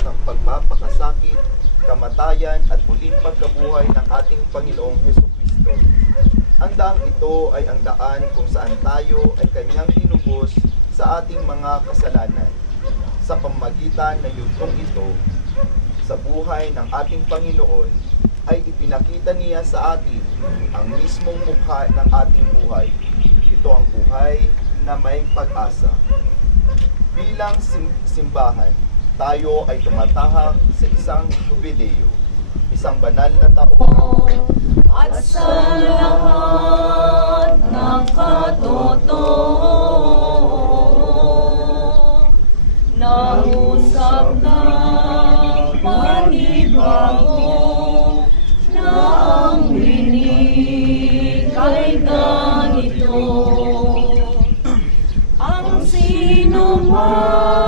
ng pagpapakasakit, kamatayan at muling pagkabuhay ng ating Panginoong Heso Kristo. Ang daang ito ay ang daan kung saan tayo ay kanyang tinubos sa ating mga kasalanan. Sa pamagitan ng yugtong ito, sa buhay ng ating Panginoon, ay ipinakita niya sa atin ang mismong mukha ng ating buhay. Ito ang buhay na may pag-asa. Bilang sim- simbahan, tayo ay tumatahak sa isang jubileo, isang banal na taon. At sa lahat ng katotoo Nausap ng panibago Na ang winig ay ganito Ang sino mang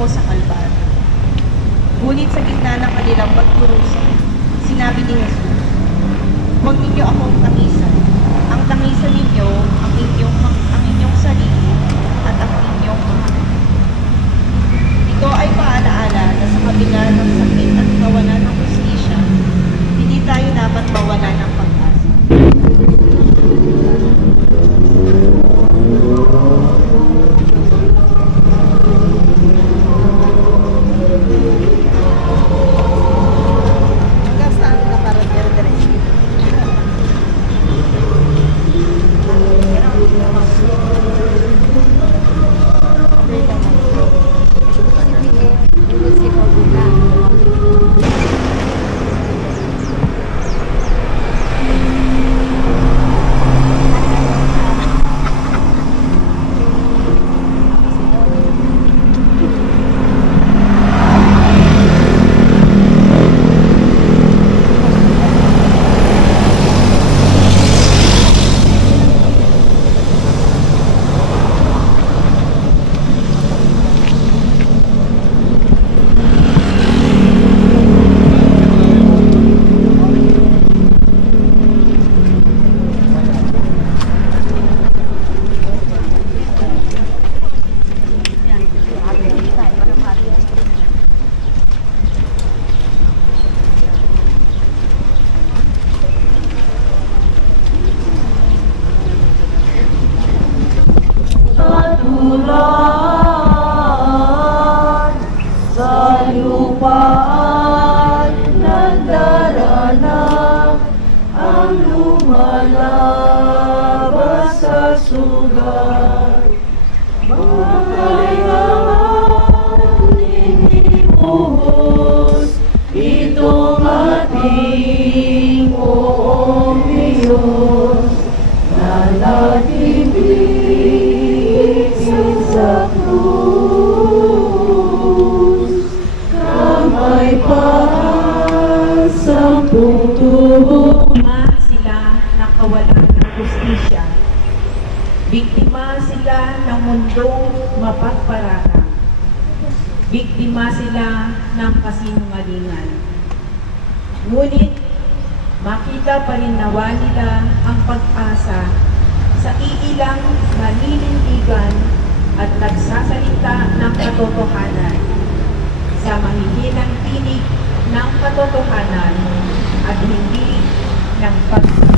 patungo sa Kalbaryo. Ngunit sa gitna ng kanilang pagkurusa, sinabi ni Jesus, Huwag ninyo akong tangisan. Ang tangisan ninyo ang inyong, ang inyong sarili at ang inyong mahal. Ito ay paalaala na sa kabila ng sakit at kawalan ng hustisya, hindi tayo dapat mawala ng pag-asa. Puto. Biktima sila ng kawalan ng justisya. Biktima sila ng mundong mapagparata. Biktima sila ng kasinungalingan. Ngunit, makita pa rin nawa nila ang pag-asa sa iilang maninindigan at nagsasalita ng katotohanan sa mahihinang tinig ng katotohanan at hindi ng pag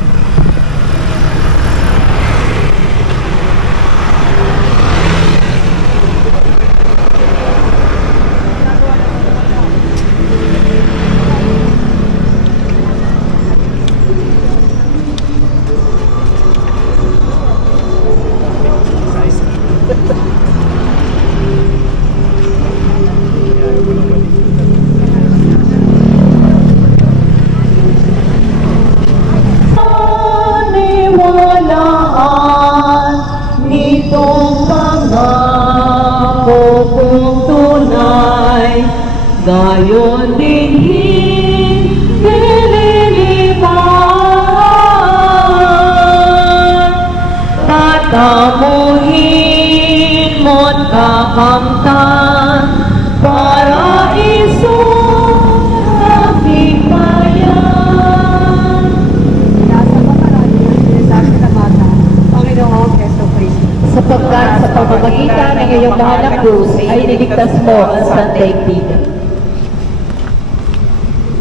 sapagkat sa pamamagitan ng iyong mahal na krus ay niligtas mo ang sandaigdigan.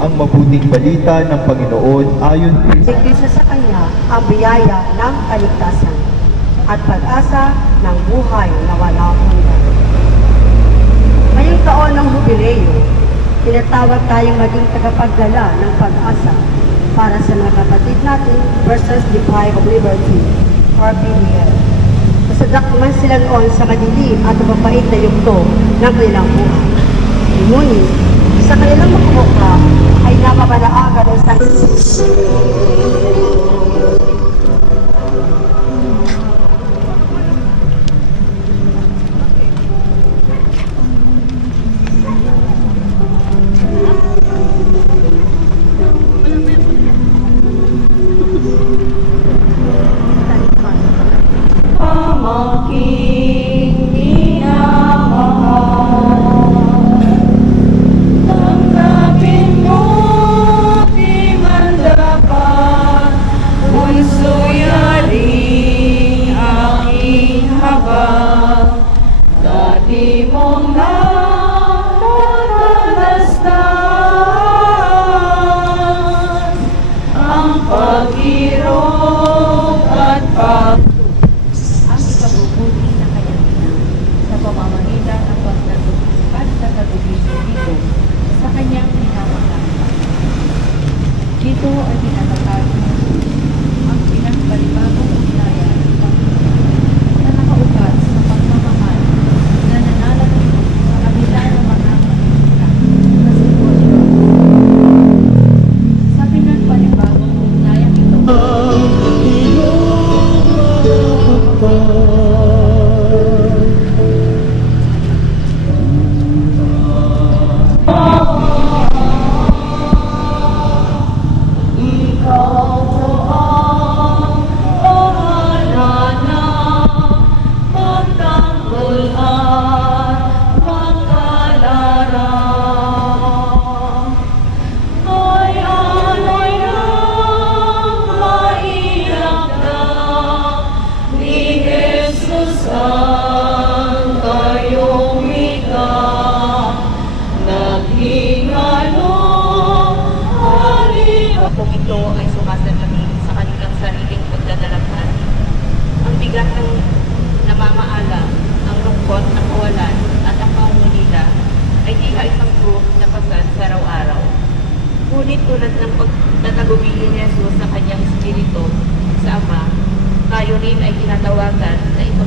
Ang mabuting balita ng Panginoon ayon kay sa Kanya ang biyaya ng kaligtasan at pag-asa ng buhay na walang hanggan. Ngayong taon ng jubileo, tinatawag tayong maging tagapagdala ng pag-asa para sa mga kapatid natin versus deprived of liberty or PDL. Masadak man sila noon sa kadilim at mapait na yugto ng kanilang buhay. Ngunit, sa kanilang makamukha ay napapanaagan ng sang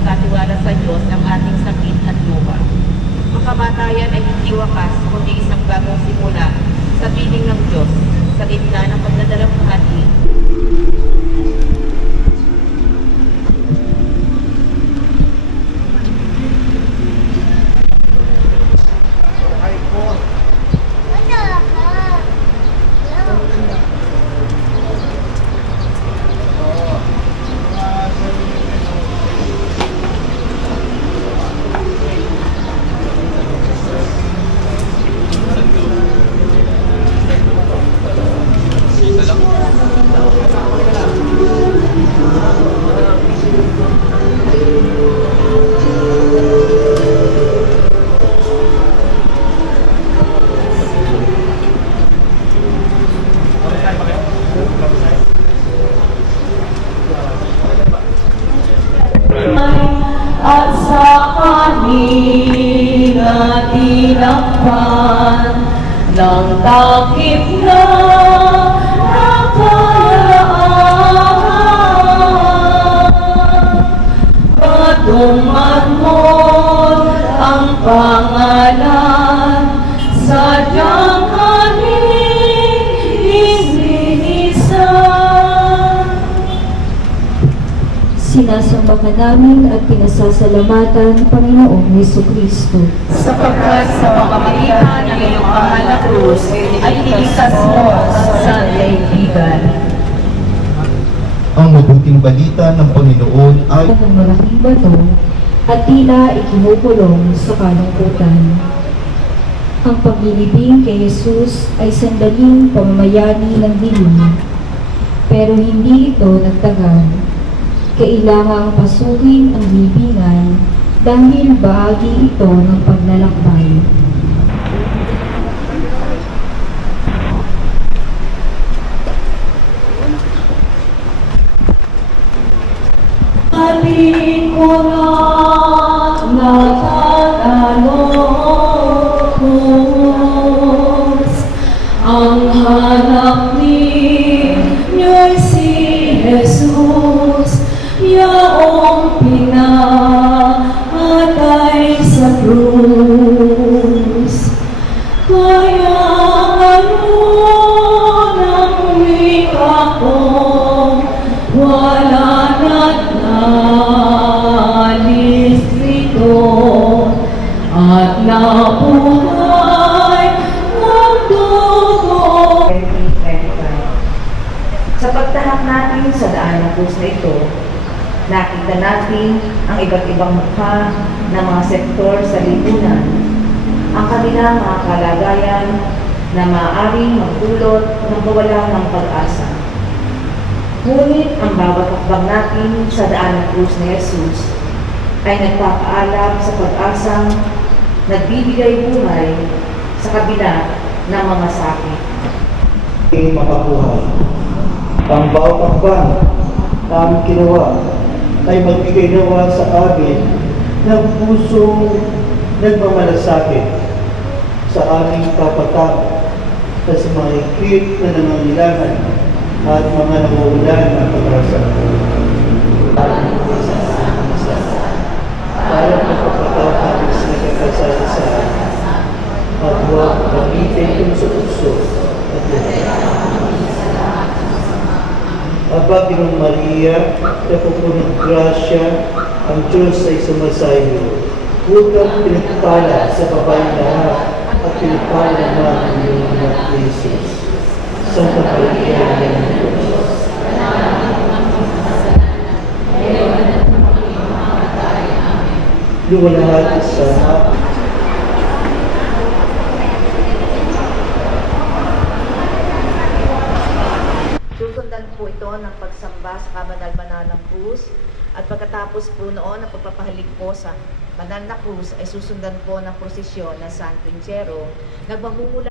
na ipagkatiwala sa Diyos ang ating sakit at luha. Ang ay hindi wakas, kundi isang bagong simula sa piling ng Diyos sa gitna ng pagdadalamhati Panginoong Yesu Kristo. Sapagkat sa pamamagitan ng iyong mahal na krus ay niligtas mo sa daigdigan. Ang mabuting balita ng Panginoon ay At ang malaking bato at tila ikinukulong sa kalungkutan. Ang paglilibing kay Jesus ay sandaling pamamayani ng dilim, pero hindi ito nagtagal. Kailangang pasukin ang libingan dahil bahagi ito ng paglalakbay. Ang ang kanilang mga kalagayan na maaaring magdulot ng kawalan ng pag-asa. Ngunit ang bawat hakbang natin sa daan ng krus ni Jesus ay nagpapaalam sa pag-asang nagbibigay buhay sa kabila ng mga sakit. aking makabuhay. Ang bawat akbang na aming ginawa ay magbigay nawa sa amin ng pusong nagmamalasakit sa aming kapatao at sa mga higit na nangangailangan at mga nanguulan na pag-asa. Para magpapatawag namin sa nagkakasala sa at huwag gamitin kung sa puso at Aba, Ginong Maria, napupunong grasya, ang Diyos ay sumasayo. Huwag kang pinagpala sa babae lahat at pinagpala naman ang iyong anak ni Jesus. Santa Maria, Ina ng Diyos. Luwalhati sa Susundan po ito ng pagsamba sa kabanal-banal ng krus at pagkatapos po noon ang pagpapahalig po sa banal na krus ay susundan po ng prosesyon ng San Quinchero. Nagmamumula